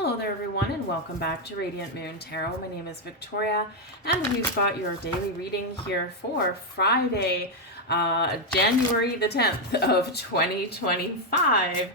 Hello there everyone and welcome back to Radiant Moon Tarot. My name is Victoria and we've got your daily reading here for Friday, January the 10th of 2025.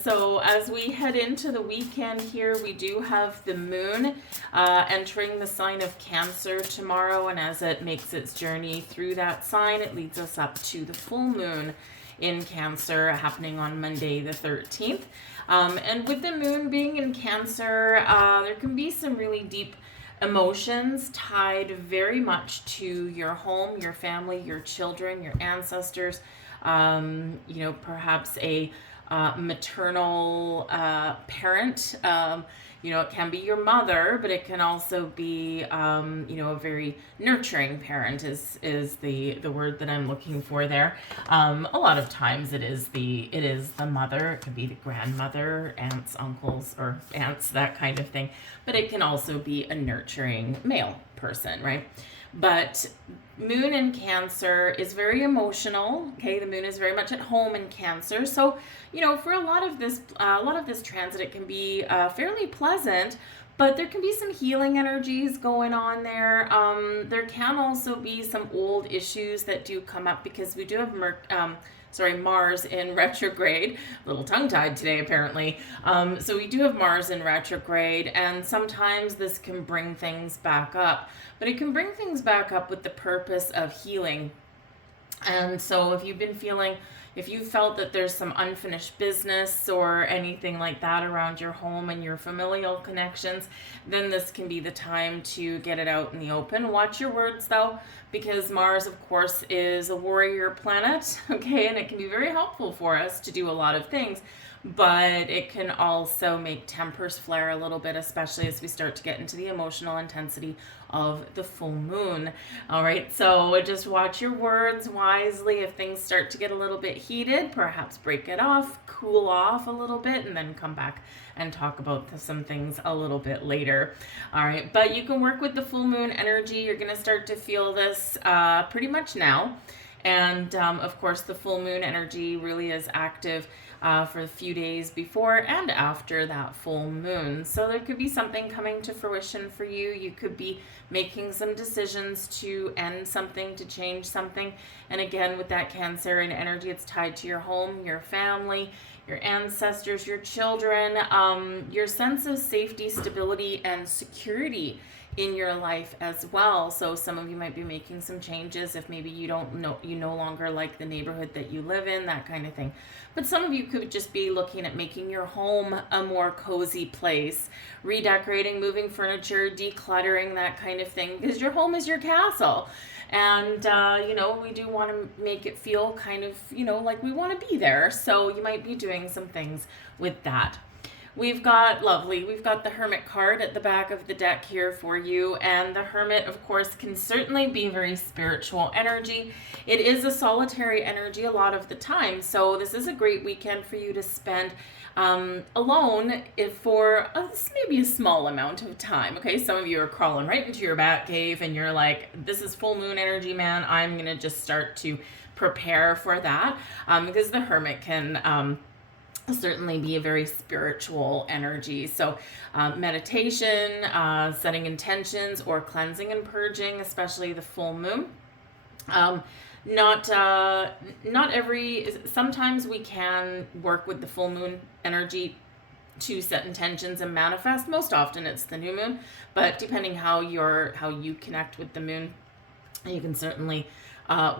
So as we head into the weekend here, we do have the moon entering the sign of Cancer tomorrow, and as it makes its journey through that sign, it leads us up to the full moon in Cancer happening on Monday the 13th. And with the moon being in Cancer, there can be some really deep emotions tied very much to your home, your family, your children, your ancestors, perhaps a maternal parent. It can be your mother, but it can also be, a very nurturing parent is the word that I'm looking for there. A lot of times it is the mother. It can be the grandmother, aunts, uncles, or aunts, that kind of thing. But it can also be a nurturing male person, right? But moon in Cancer is very emotional. Okay, the moon is very much at home in Cancer. So, for a lot of this transit, it can be fairly pleasant, but there can be some healing energies going on there. There can also be some old issues that do come up because we do have Mars in retrograde. A little tongue-tied today, apparently. So we do have Mars in retrograde, and sometimes this can bring things back up. But it can bring things back up with the purpose of healing. And so if you felt that there's some unfinished business or anything like that around your home and your familial connections, then this can be the time to get it out in the open. Watch your words though, because Mars, of course, is a warrior planet, okay, and it can be very helpful for us to do a lot of things, but it can also make tempers flare a little bit, especially as we start to get into the emotional intensity of the full moon. All right, so just watch your words wisely. If things start to get a little bit heated, perhaps break it off, cool off a little bit, and then come back and talk about some things a little bit later. All right, but you can work with the full moon energy. You're going to start to feel this pretty much now. And of course, the full moon energy really is active for a few days before and after that full moon. So there could be something coming to fruition for you. You could be making some decisions to end something, to change something. And again, with that Cancerian energy, it's tied to your home, your family, your ancestors, your children, your sense of safety, stability, and security in your life as well. So some of you might be making some changes if maybe you no longer like the neighborhood that you live in, that kind of thing. But some of you could just be looking at making your home a more cozy place, redecorating, moving furniture, decluttering, that kind of thing, because your home is your castle. And, we do want to make it feel kind of, like we want to be there. So you might be doing some things with that. We've got the Hermit card at the back of the deck here for you. And the Hermit, of course, can certainly be very spiritual energy. It is a solitary energy a lot of the time. So this is a great weekend for you to spend alone for maybe a small amount of time. Okay, some of you are crawling right into your bat cave and you're like, this is full moon energy, man. I'm going to just start to prepare for that because the Hermit can certainly be a very spiritual energy. So meditation, setting intentions, or cleansing and purging, especially the full moon. Sometimes we can work with the full moon energy to set intentions and manifest. Most often it's the new moon, but depending how you connect with the moon, you can certainly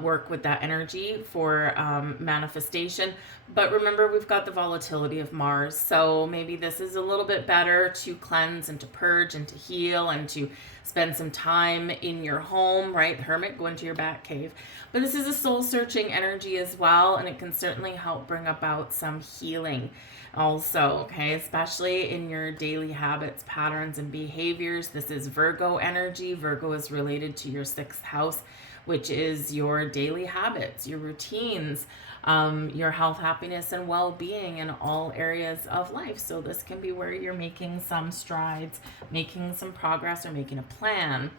work with that energy for manifestation. But remember, we've got the volatility of Mars, so maybe this is a little bit better to cleanse and to purge and to heal and to spend some time in your home, right? Hermit, go into your bat cave. But this is a soul-searching energy as well, and it can certainly help bring about some healing also, okay? Especially in your daily habits, patterns, and behaviors. This is Virgo energy. Virgo is related to your 6th house, which is your daily habits, your routines, your health, happiness, and well-being in all areas of life. So this can be where you're making some strides, making some progress, or making a plan.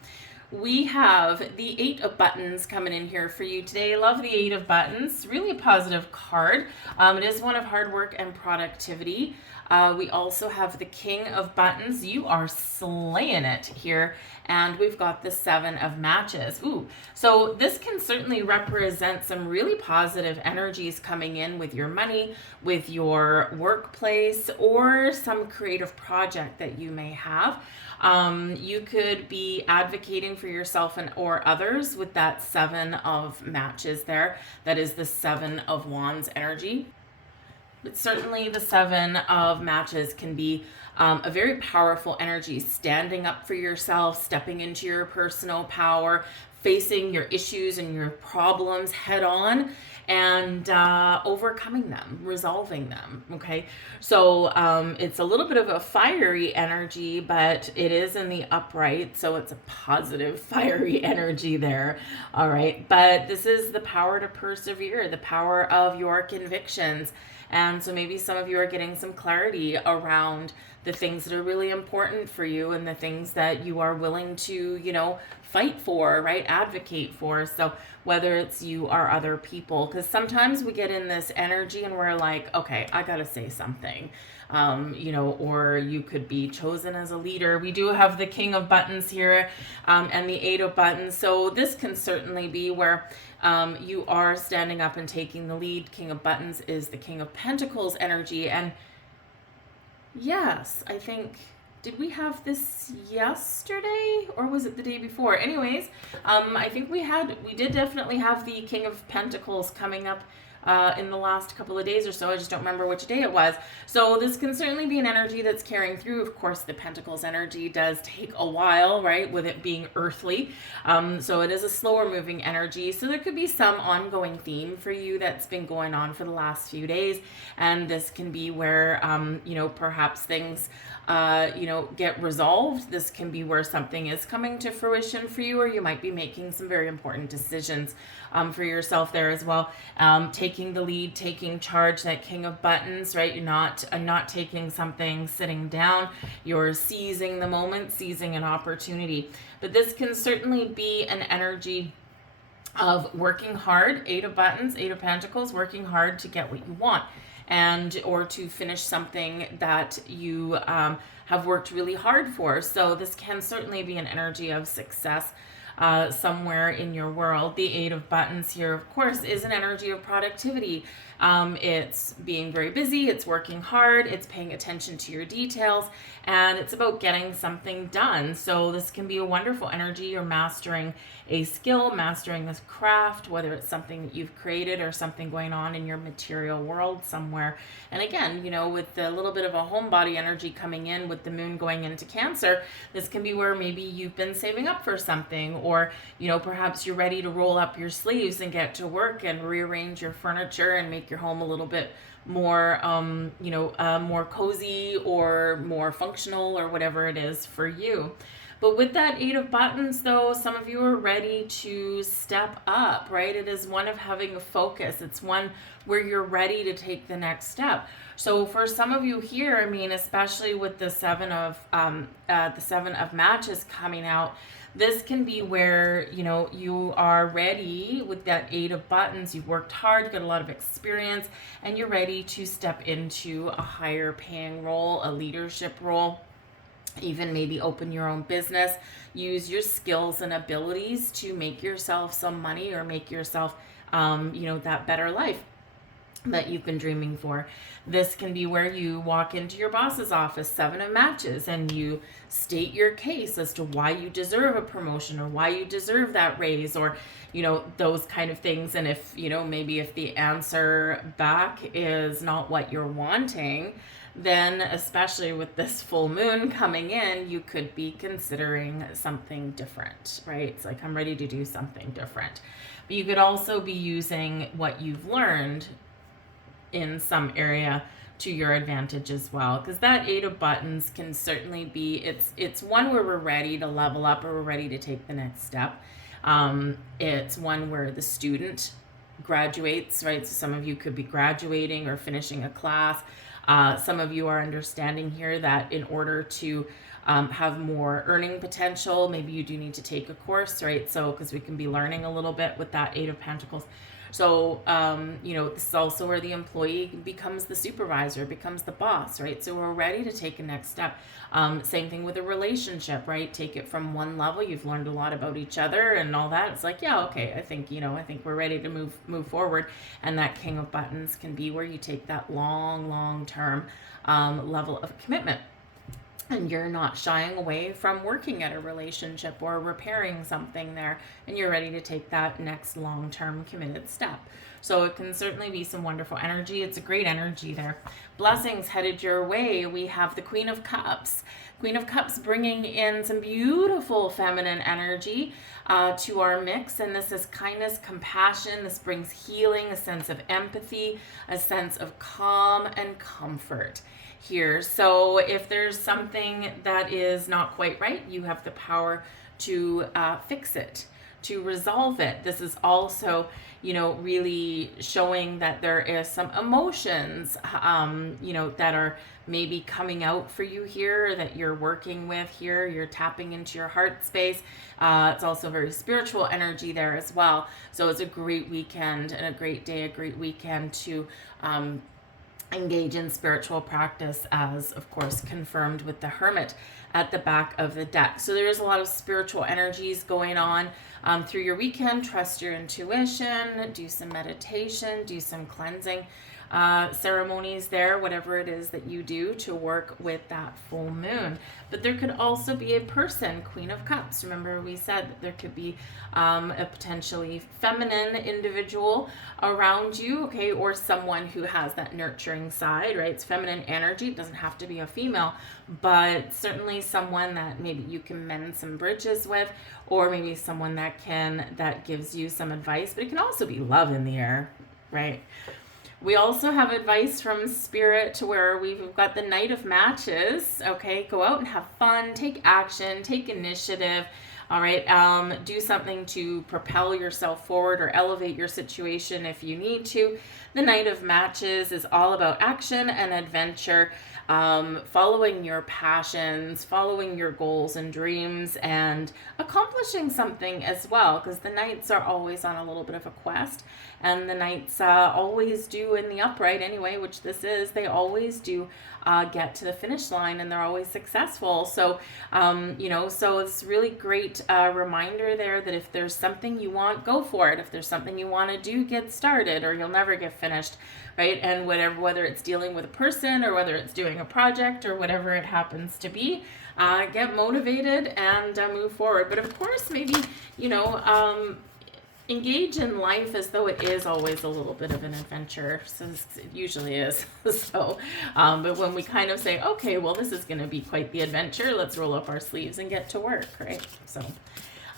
We have the 8 of Buttons coming in here for you today. Love the 8 of Buttons. Really a positive card. It is one of hard work and productivity. We also have the King of Buttons. You are slaying it here. And we've got the Seven of Matches. Ooh, so this can certainly represent some really positive energies coming in with your money, with your workplace, or some creative project that you may have. You could be advocating for yourself and or others with that Seven of Matches there. That is the Seven of Wands energy. But certainly the Seven of Matches can be a very powerful energy, standing up for yourself, stepping into your personal power, facing your issues and your problems head on, and overcoming them, resolving them. Okay, so it's a little bit of a fiery energy, but it is in the upright, so it's a positive fiery energy there. All right, but this is the power to persevere, the power of your convictions. And so maybe some of you are getting some clarity around the things that are really important for you and the things that you are willing to, fight for, right? Advocate for. So whether it's you or other people, because sometimes we get in this energy and we're like, okay, I got to say something. Or you could be chosen as a leader. We do have the King of Buttons here, and the Eight of Buttons. So this can certainly be where you are standing up and taking the lead. King of Buttons is the King of Pentacles energy. And yes, I think, did we have this yesterday or was it the day before? Anyways, I think we did definitely have the King of Pentacles coming up in the last couple of days or so. I just don't remember which day it was. So this can certainly be an energy that's carrying through. Of course, the Pentacles energy does take a while, right, with it being earthly. So it is a slower moving energy. So there could be some ongoing theme for you that's been going on for the last few days. And this can be where, perhaps things, get resolved. This can be where something is coming to fruition for you, or you might be making some very important decisions for yourself there as well. Taking the lead, taking charge, that King of Buttons, right? You're not taking something sitting down. You're seizing the moment, seizing an opportunity. But this can certainly be an energy of working hard. Eight of Buttons, Eight of Pentacles, working hard to get what you want, and or to finish something that you have worked really hard for. So this can certainly be an energy of success somewhere in your world. The Eight of Buttons here, of course, is an energy of productivity. It's being very busy, it's working hard, it's paying attention to your details, and it's about getting something done. So this can be a wonderful energy. You're mastering a skill, mastering this craft, whether it's something that you've created or something going on in your material world somewhere. And again, with the little bit of a homebody energy coming in with the moon going into Cancer, this can be where maybe you've been saving up for something, or, perhaps you're ready to roll up your sleeves and get to work and rearrange your furniture and make your home a little bit more, more cozy or more functional, or whatever it is for you. But with that Eight of Buttons, though, some of you are ready to step up, right? It is one of having a focus. It's one where you're ready to take the next step. So for some of you here, especially with the Seven of Matches coming out, this can be where, you are ready with that Eight of Buttons. You've worked hard, got a lot of experience, and you're ready to step into a higher paying role, a leadership role. Even maybe open your own business, use your skills and abilities to make yourself some money, or make yourself, that better life that you've been dreaming for. This can be where you walk into your boss's office, Seven of Matches, and you state your case as to why you deserve a promotion, or why you deserve that raise, or, those kind of things. And if, maybe if the answer back is not what you're wanting, then especially with this full moon coming in, you could be considering something different, right? It's like, I'm ready to do something different. But you could also be using what you've learned in some area to your advantage as well, because that Eight of Buttons can certainly be, it's one where we're ready to level up, or we're ready to take the next step. It's one where the student graduates, right? So some of you could be graduating or finishing a class. Some of you are understanding here that in order to have more earning potential, maybe you do need to take a course, right? So because we can be learning a little bit with that Eight of Pentacles. So, this is also where the employee becomes the supervisor, becomes the boss, right? So we're ready to take a next step. Same thing with a relationship, right? Take it from one level. You've learned a lot about each other and all that. It's like, yeah, okay, I think we're ready to move forward. And that King of Buttons can be where you take that long term level of commitment. And you're not shying away from working at a relationship or repairing something there, and you're ready to take that next long-term committed step. So it can certainly be some wonderful energy. It's a great energy there. Blessings headed your way. We have the Queen of Cups. Queen of Cups bringing in some beautiful feminine energy to our mix. And this is kindness, compassion. This brings healing, a sense of empathy, a sense of calm and comfort here. So if there's something that is not quite right, you have the power to fix it, to resolve it. This is also, really showing that there is some emotions, that are maybe coming out for you here, that you're working with here. You're tapping into your heart space. It's also very spiritual energy there as well. So it's a great weekend and a great day, a great weekend to engage in spiritual practice, as of course confirmed with the Hermit at the back of the deck. So there is a lot of spiritual energies going on through your weekend. Trust your intuition, do some meditation, do some cleansing ceremonies there, whatever it is that you do to work with that full moon. But there could also be a person, Queen of Cups. Remember, we said that there could be a potentially feminine individual around you, okay, or someone who has that nurturing side, right? It's feminine energy. It doesn't have to be a female, but certainly someone that maybe you can mend some bridges with, or maybe someone that gives you some advice. But it can also be love in the air, right? We also have advice from Spirit to where we've got the Knight of Matches. Okay, go out and have fun, take action, take initiative. All right, do something to propel yourself forward or elevate your situation if you need to. The Knight of Matches is all about action and adventure, following your passions, following your goals and dreams, and accomplishing something as well, because the Knights are always on a little bit of a quest, and the Knights always do in the upright anyway, which this is, they always do get to the finish line, and they're always successful. So, so it's really great reminder there that if there's something you want, go for it. If there's something you want to do, get started, or you'll never get finished, right? And whether it's dealing with a person or whether it's doing a project or whatever it happens to be, get motivated and move forward. But of course, maybe, engage in life as though it is always a little bit of an adventure, since it usually is. So, but when we kind of say, okay, well, this is going to be quite the adventure, let's roll up our sleeves and get to work, right? So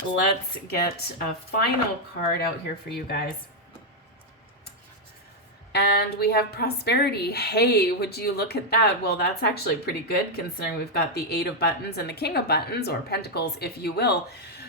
let's get a final card out here for you guys. And we have prosperity. Hey, would you look at that? Well, that's actually pretty good considering we've got the Eight of Buttons and the King of Buttons, or Pentacles, if you will.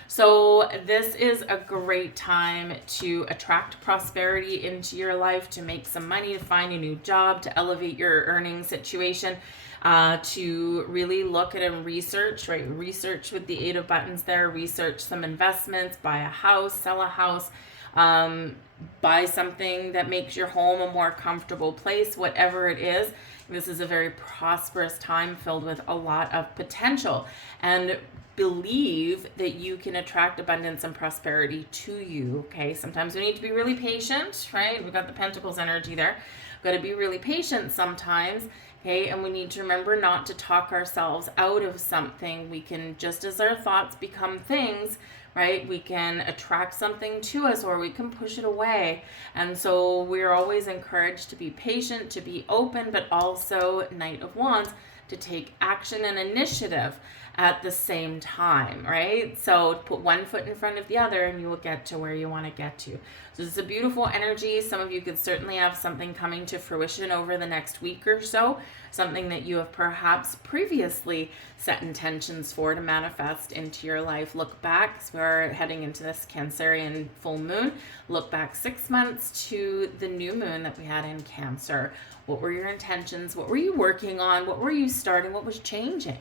So this is a great time to attract prosperity into your life, to make some money, to find a new job, to elevate your earning situation, to really look at and research, right? Research with the Eight of Buttons there, research some investments, buy a house, sell a house, buy something that makes your home a more comfortable place, whatever it is. This is a very prosperous time filled with a lot of potential, and believe that you can attract abundance and prosperity to you. Okay, sometimes we need to be really patient, right? We've got the Pentacles energy there. We've got to be really patient sometimes. Okay, and we need to remember not to talk ourselves out of something. We can, just as our thoughts become things, right, we can attract something to us, or we can push it away. And so we're always encouraged to be patient, to be open, but also, Knight of Wands, to take action and initiative at the same time, right? So put one foot in front of the other and you will get to where you want to get to. So it's a beautiful energy. Some of you could certainly have something coming to fruition over the next week or so, something that you have perhaps previously set intentions for to manifest into your life. Look back, as we're heading into this Cancerian full moon, look back 6 months to the new moon that we had in Cancer. What were your intentions? What were you working on? What were you starting? What was changing?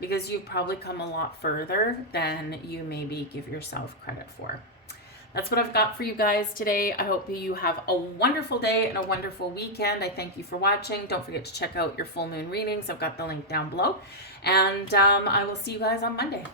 Because you've probably come a lot further than you maybe give yourself credit for. that's what I've got for you guys today. I hope you have a wonderful day and a wonderful weekend. I thank you for watching. Don't forget to check out your full moon readings. I've got the link down below. And I will see you guys on Monday.